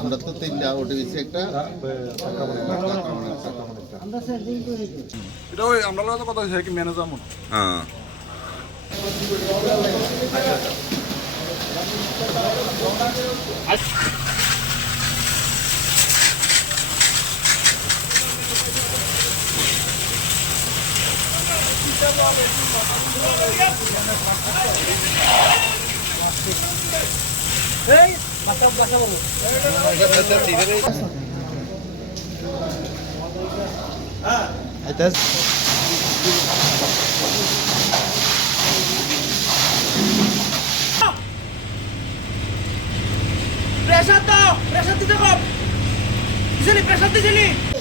আমরা তো তিনটা ওটি দিচ্ছি, একটা এটা ওই আমরা তো কথা হয়েছে কি ম্যানেজার মনে হ্যাঁ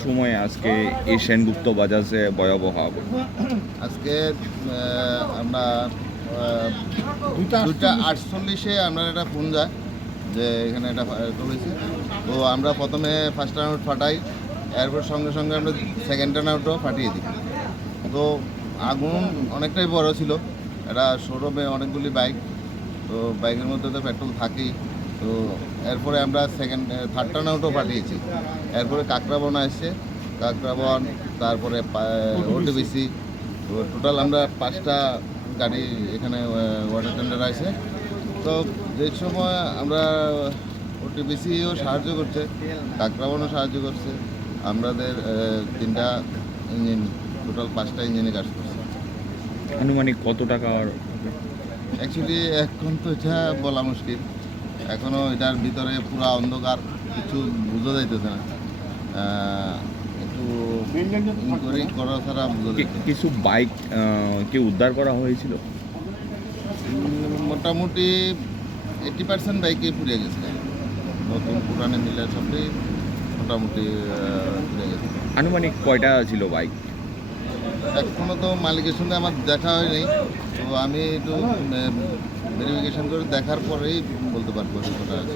সময় আজকে এই সেনগুপ্ত বাজারে ভয়াবহ আবহাওয়া। আজকে আমরা 2:48 আমরা একটা ফোন যায় যে এখানে একটা ফায়ার করেছে। তো আমরা প্রথমে ফার্স্ট টার্ন ফাটাই, এরপর সঙ্গে সঙ্গে আমরা সেকেন্ড টার্ন আউটও ফাটিয়ে দিই। তো আগুন অনেকটাই বড় ছিল, এটা শোরুমে অনেকগুলি বাইক, তো বাইকের মধ্যে তো পেট্রোল থাকেই। তো এরপরে আমরা থার্ড টার্ন আউটও পাঠিয়েছি। এরপরে কাকরাবন আসছে, কাকরাবন, তারপরে ওটিবিসি। তো টোটাল আমরা 5টা গাড়ি এখানে ওয়াটার টেন্ডার আছে। তো যে সময় আমরা ওটিবিসিও সাহায্য করছে, কাকরাবনও সাহায্য করছে, আমাদের 3টা ইঞ্জিন, টোটাল 5টা ইঞ্জিনে কাজ করছে। আনুমানিক কত টাকা? অ্যাকচুয়ালি এখন তো এটা বলা মুশকিল, এখনও এটার ভিতরে পুরো অন্ধকার, কিছু বোঝা যাইতেছে না। একটু ইনকোয়ারি করা ছাড়া বোঝা যাচ্ছে না। কিছু বাইক কি উদ্ধার করা হয়েছিল? মোটামুটি 80% বাইকে পুড়ে গেছে, নতুন পুরানো মিলে সবই মোটামুটি পুড়ে গেছে। আনুমানিক কয়টা ছিল বাইক? এখনও তো মালিকের সঙ্গে আমার দেখা হয়নি, তো আমি একটু ভেরিফিকেশন করে দেখার পরেই বলতে পারবো কতটা আছে।